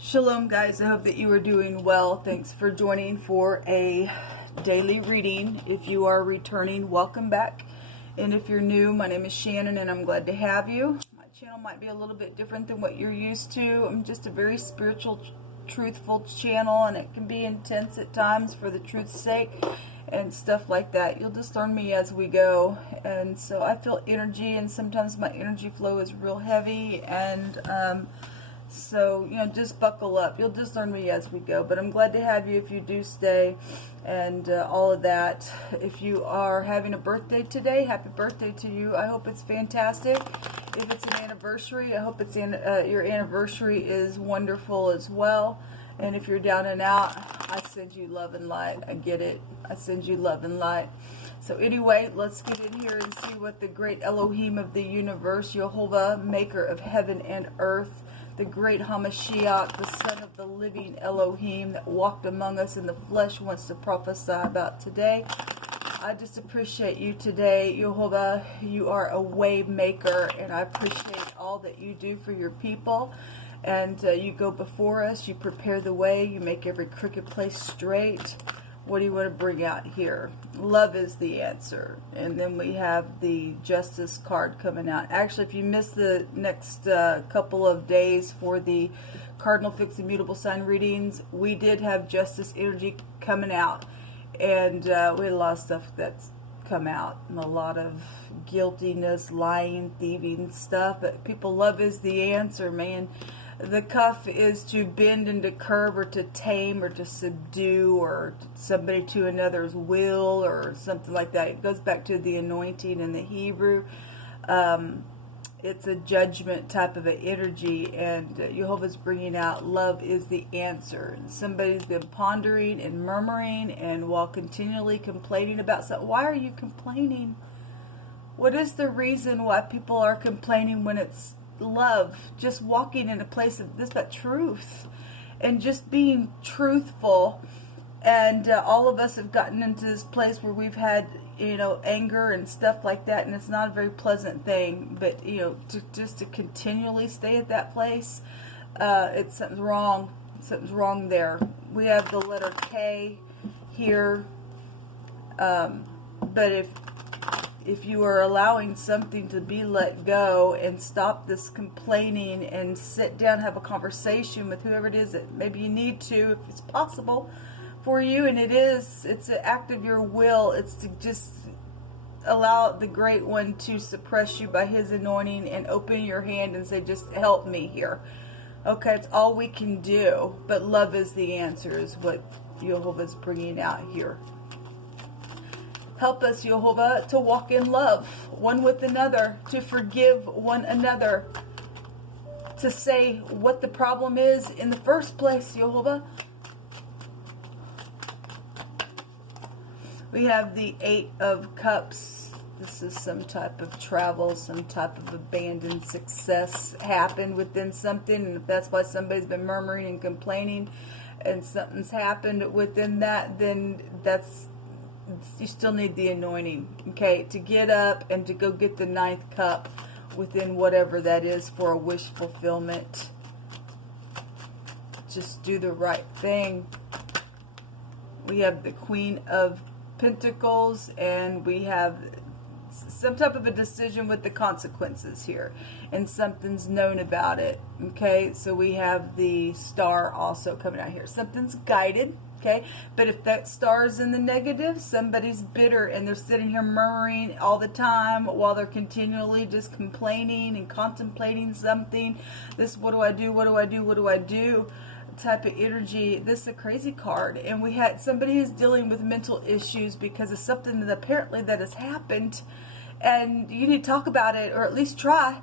Shalom guys, I hope that you are doing well. Thanks for joining for a daily reading. If you are returning, welcome back. And if you're new, my name is Shannon and I'm glad to have you. My channel might be a little bit different than what you're used to. I'm just a very spiritual, truthful channel, and it can be intense at times for the truth's sake and stuff like that. You'll just learn me as we go. And so I feel energy, and sometimes my energy flow is real heavy, and so, you know, just buckle up. You'll just learn me as we go. But I'm glad to have you if you do stay and all of that. If you are having a birthday today, happy birthday to you. I hope it's fantastic. If it's an anniversary, I hope it's your anniversary is wonderful as well. And if you're down and out, I send you love and light. I get it. I send you love and light. So anyway, let's get in here and see what the great Elohim of the universe, Jehovah, maker of heaven and earth, the great Hamashiach, the son of the living Elohim that walked among us in the flesh, wants to prophesy about today. I just appreciate you today, Jehovah. You are a way maker, and I appreciate all that you do for your people. And you go before us, you prepare the way, you make every crooked place straight. What do you want to bring out here? Love is the answer. And then we have the Justice card coming out. Actually, if you missed the next couple of days for the Cardinal Fixed Immutable sign readings, we did have Justice energy coming out. And we had a lot of stuff that's come out. And a lot of guiltiness, lying, thieving stuff. But people, love is the answer, man. The cuff is to bend and to curve, or to tame, or to subdue, or somebody to another's will, or something like that. It goes back to the anointing in the Hebrew. It's a judgment type of an energy, and Jehovah's bringing out love is the answer. And somebody's been pondering and murmuring, and while continually complaining about something. Why are you complaining? What is the reason why people are complaining when it's love? Just walking in a place of this, but truth, and just being truthful. And all of us have gotten into this place where we've had, you know, anger and stuff like that, and it's not a very pleasant thing. But you know, just to continually stay at that place, it's something's wrong. Something's wrong there. We have the letter K here, but if you are allowing something to be let go and stop this complaining and sit down, have a conversation with whoever it is that maybe you need to, if it's possible for you, and it's an act of your will. It's to just allow the Great One to suppress you by His anointing and open your hand and say, just help me here. Okay, it's all we can do, but love is the answer, is what Jehovah is bringing out here. Help us, Jehovah, to walk in love, one with another, to forgive one another, to say what the problem is in the first place, Jehovah. We have the 8 of Cups. This is some type of travel, some type of abandoned success happened within something, and if that's why somebody's been murmuring and complaining and something's happened within that, then you still need the anointing, okay, to get up and to go get the 9th cup within whatever that is for a wish fulfillment. Just do the right thing. We have the Queen of Pentacles, and we have some type of a decision with the consequences here, and something's known about it, okay? So we have the Star also coming out here. Something's guided. Okay, but if that star is in the negative, somebody's bitter and they're sitting here murmuring all the time while they're continually just complaining and contemplating something. This, what do I do? What do I do? What do I do? Type of energy. This is a crazy card, and we had somebody who's dealing with mental issues because of something that apparently that has happened, and you need to talk about it, or at least try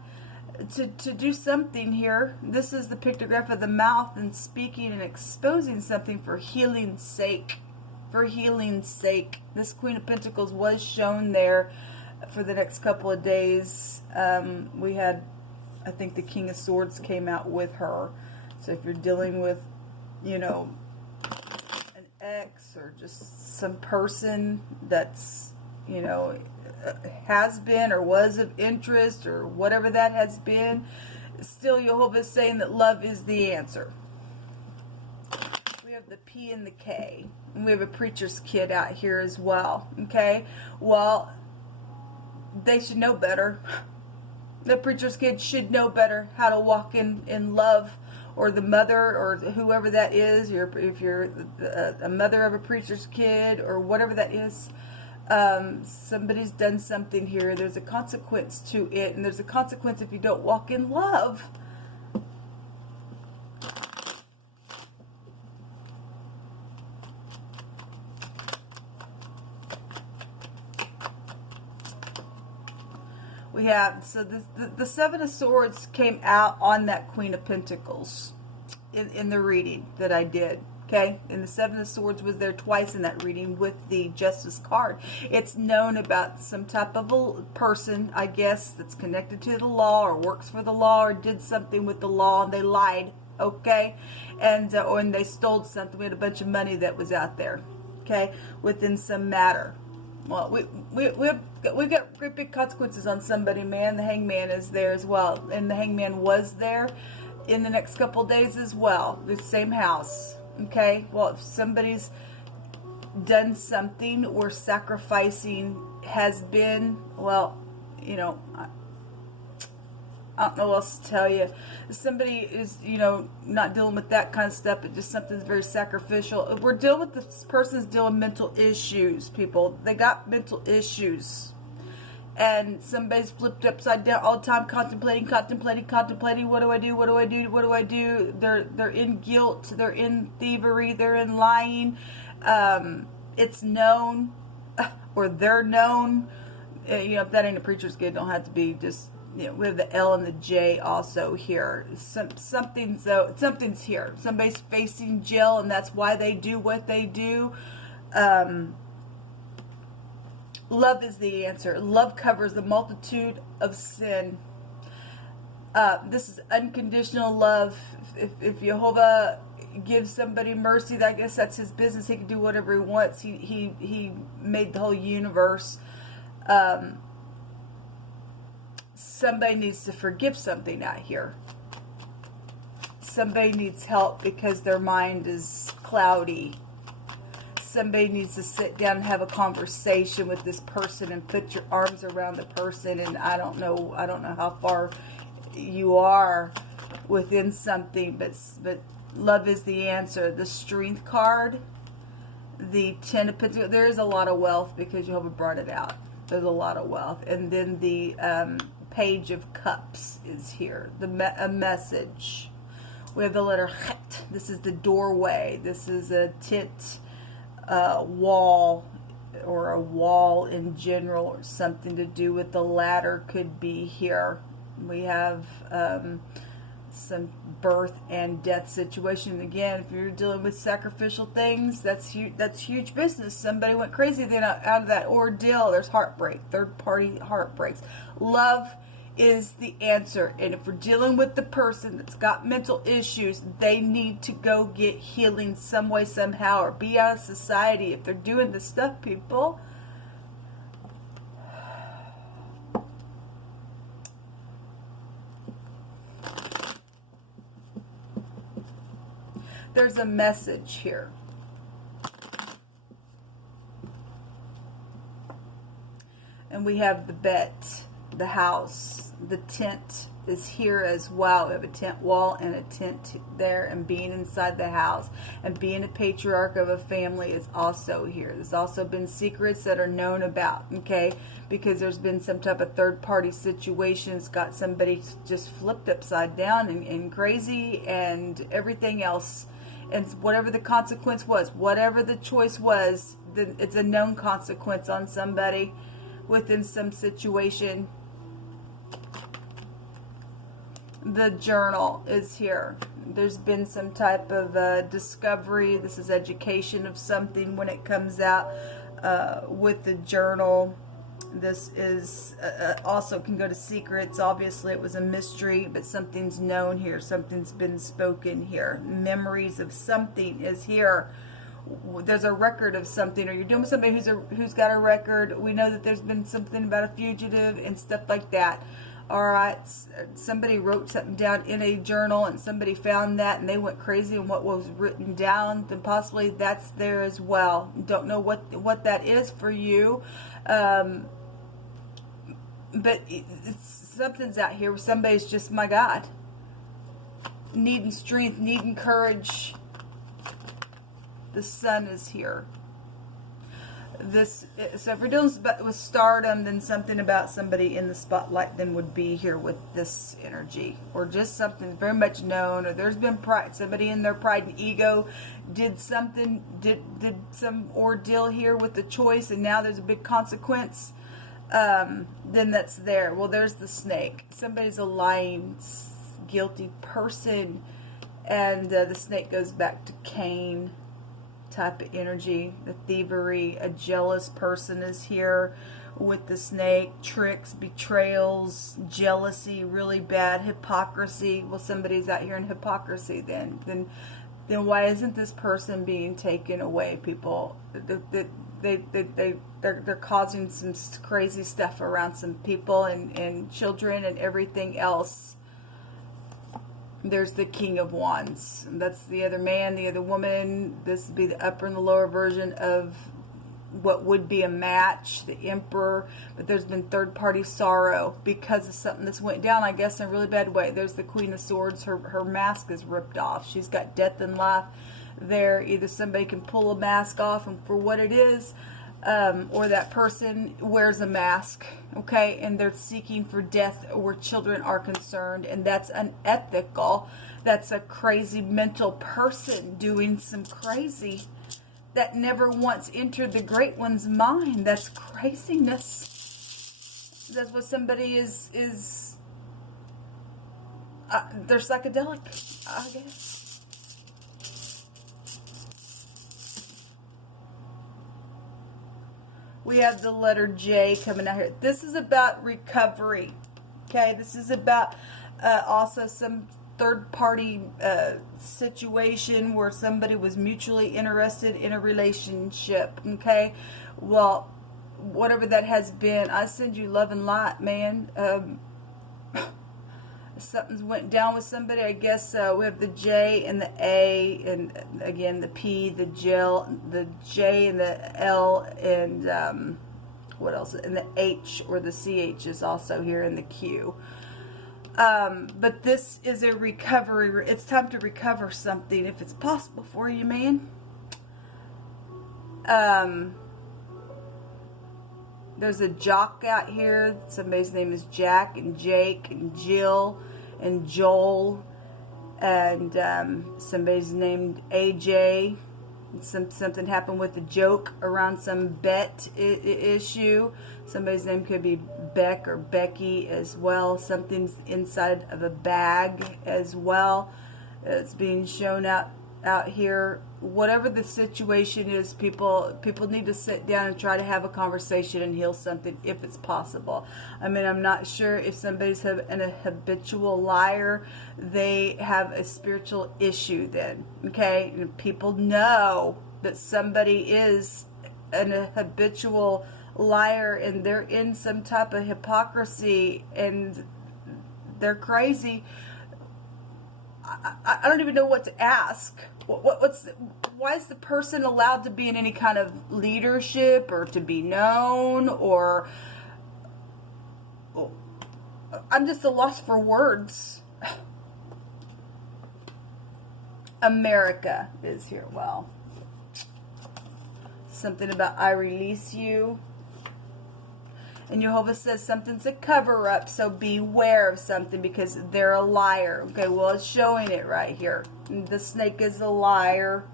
to do something here. This is the pictograph of the mouth, and speaking and exposing something for healing's sake. For healing's sake. This Queen of Pentacles was shown there for the next couple of days. We had, I think the King of Swords came out with her. So if you're dealing with, you know, an ex, or just some person that's, you know, has been or was of interest, or whatever that has been, still Jehovah is saying that love is the answer. have the P and the K. And we have a preacher's kid out here as well. Okay? Well, they should know better. The preacher's kid should know better how to walk in love, or the mother, or whoever that is, if you're a mother of a preacher's kid, or whatever that is. Somebody's done something here. There's a consequence to it, and there's a consequence if you don't walk in love. We have, so the Seven of Swords came out on that Queen of Pentacles in the reading that I did. Okay, and the Seven of Swords was there twice in that reading with the Justice card. It's known about some type of a person, I guess, that's connected to the law, or works for the law, or did something with the law, and they lied. Okay, and when they stole something, we had a bunch of money that was out there. Okay, within some matter. Well, we've got great big consequences on somebody, man. The Hangman is there as well, and the Hangman was there in the next couple of days as well. The same house. Okay, well, if somebody's done something or sacrificing has been, well, you know, I don't know what else to tell you. If somebody is, you know, not dealing with that kind of stuff, but just something that's very sacrificial. If we're dealing with this person's dealing with mental issues, people. They got mental issues. And somebody's flipped upside down all the time, contemplating. What do I do? They're in guilt. They're in thievery. They're in lying. It's known, or they're known. You know, if that ain't a preacher's kid, don't have to be. Just, you know, we have the L and the J also here. Something's here. Somebody's facing jail, and that's why they do what they do. Love is the answer. Love covers the multitude of sin. This is unconditional love. If Jehovah gives somebody mercy, I guess that's his business. He can do whatever he wants. He made the whole universe. Somebody needs to forgive something out here. Somebody needs help because their mind is cloudy. Somebody needs to sit down and have a conversation with this person and put your arms around the person. And I don't know how far you are within something, but love is the answer. The Strength card, the Ten of Pentacles. There is a lot of wealth because Jehovah brought it out. There's a lot of wealth, and then the Page of Cups is here. A message. We have the letter Het. This is the doorway. This is a tent. Wall, or a wall in general, or something to do with the ladder could be here. We have some birth and death situation. Again, if you're dealing with sacrificial things, that's huge business. Somebody went crazy then out of that ordeal. There's heartbreak, third party heartbreaks. Love is the answer. And if we're dealing with the person that's got mental issues, they need to go get healing some way, somehow, or be out of society if they're doing this stuff, people. There's a message here. And we have the bet, the house. The tent is here as well. We have a tent wall and a tent there, and being inside the house and being a patriarch of a family is also here. There's also been secrets that are known about, okay, because there's been some type of third party situations, got somebody just flipped upside down and crazy and everything else. And whatever the consequence was, whatever the choice was, it's a known consequence on somebody within some situation. The journal is here. There's been some type of discovery. This is education of something when it comes out with the journal. This is also can go to secrets. Obviously, it was a mystery, but something's known here. Something's been spoken here. Memories of something is here. There's a record of something, or you're dealing with somebody who's got a record. We know that there's been something about a fugitive and stuff like that. All right, somebody wrote something down in a journal and somebody found that and they went crazy on what was written down, then possibly that's there as well. Don't know what that is for you, but something's out here where somebody's just, my God, needing strength, needing courage. The sun is here. So if we're dealing with stardom, then something about somebody in the spotlight then would be here with this energy, or just something very much known, or there's been pride, somebody in their pride and ego did something, did some ordeal here with the choice, and now there's a big consequence. Then that's there. Well, there's the snake. Somebody's a lying, guilty person, and the snake goes back to Cain type of energy. The thievery, a jealous person is here with the snake. Tricks, betrayals, jealousy, really bad, hypocrisy. Well, somebody's out here in hypocrisy then why isn't this person being taken away? People, they're causing some crazy stuff around some people and children and everything else. There's the King of Wands. That's the other man, the other woman. This would be the upper and the lower version of what would be a match, the Emperor. But there's been third-party sorrow because of something that's went down, I guess, in a really bad way. There's the Queen of Swords. Her mask is ripped off. She's got death and life there. Either somebody can pull a mask off and for what it is, or that person wears a mask, okay, and they're seeking for death where children are concerned, and that's unethical. That's a crazy mental person doing some crazy that never once entered the Great One's mind. That's craziness. That's what somebody is they're psychedelic, I guess. We have the letter J coming out here. This is about recovery. Okay, this is about also some third-party situation where somebody was mutually interested in a relationship. Okay, well, whatever that has been, I send you love and light, man. Something's went down with somebody. I guess we have the J and the A, and again the P, the J and the L, and what else? And the H or the CH is also here in the Q. But this is a recovery. It's time to recover something if it's possible for you, man. There's a Jock out here. Somebody's name is Jack and Jake and Jill and Joel, and somebody's named AJ. Something happened with a joke around some bet issue. Somebody's name could be Beck or Becky as well. Something's inside of a bag as well. It's being shown out here. Whatever the situation is, people need to sit down and try to have a conversation and heal something if it's possible. I mean, I'm not sure if somebody's a habitual liar, they have a spiritual issue then, okay? And people know that somebody is a habitual liar and they're in some type of hypocrisy and they're crazy. I don't even know what to ask. Why is the person allowed to be in any kind of leadership or to be known? Or I'm just a loss for words. America is here. Well, something about I release you. And Jehovah says something's a cover-up, so beware of something because they're a liar. Okay, well, it's showing it right here. The snake is a liar.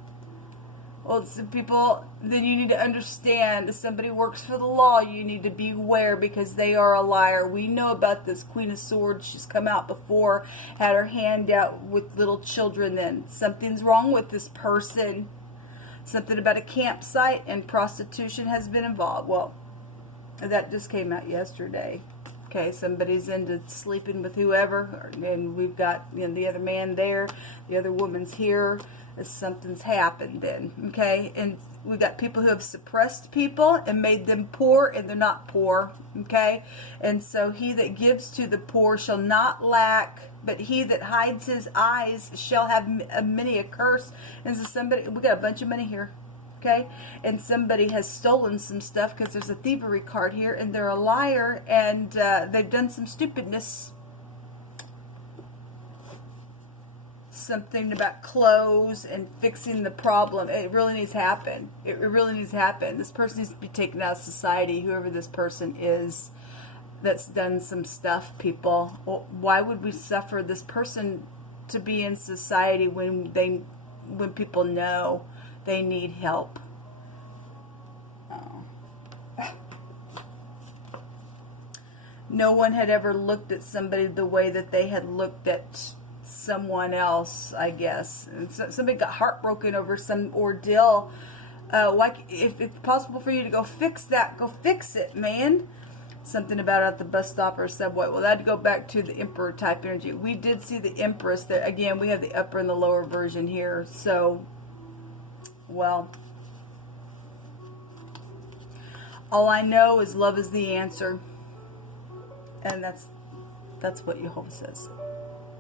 Well, some people, then you need to understand if somebody works for the law, you need to beware because they are a liar. We know about this Queen of Swords. She's come out before, had her hand out with little children then. Something's wrong with this person. Something about a campsite and prostitution has been involved. Well, that just came out yesterday. Okay, somebody's into sleeping with whoever, and we've got, you know, the other man there, the other woman's here. something's happened then, okay? And we got people who have suppressed people and made them poor, and they're not poor, okay? And so he that gives to the poor shall not lack, but he that hides his eyes shall have many a curse. And so somebody, we got a bunch of money here, okay? And somebody has stolen some stuff because there's a thievery card here, and they're a liar, and they've done some stupidness. Something about clothes and fixing the problem. It really needs to happen. It really needs to happen. This person needs to be taken out of society, whoever this person is that's done some stuff, people. Well, why would we suffer this person to be in society when people know they need help? Oh. No one had ever looked at somebody the way that they had looked at someone else, I guess. And so, somebody got heartbroken over some ordeal. If it's possible for you to go fix that, go fix it, man. Something about at the bus stop or subway. Well, that'd go back to the Emperor type energy. We did see the Empress there. Again, we have the upper and the lower version here. So, well, all I know is love is the answer. And that's what YHVH says.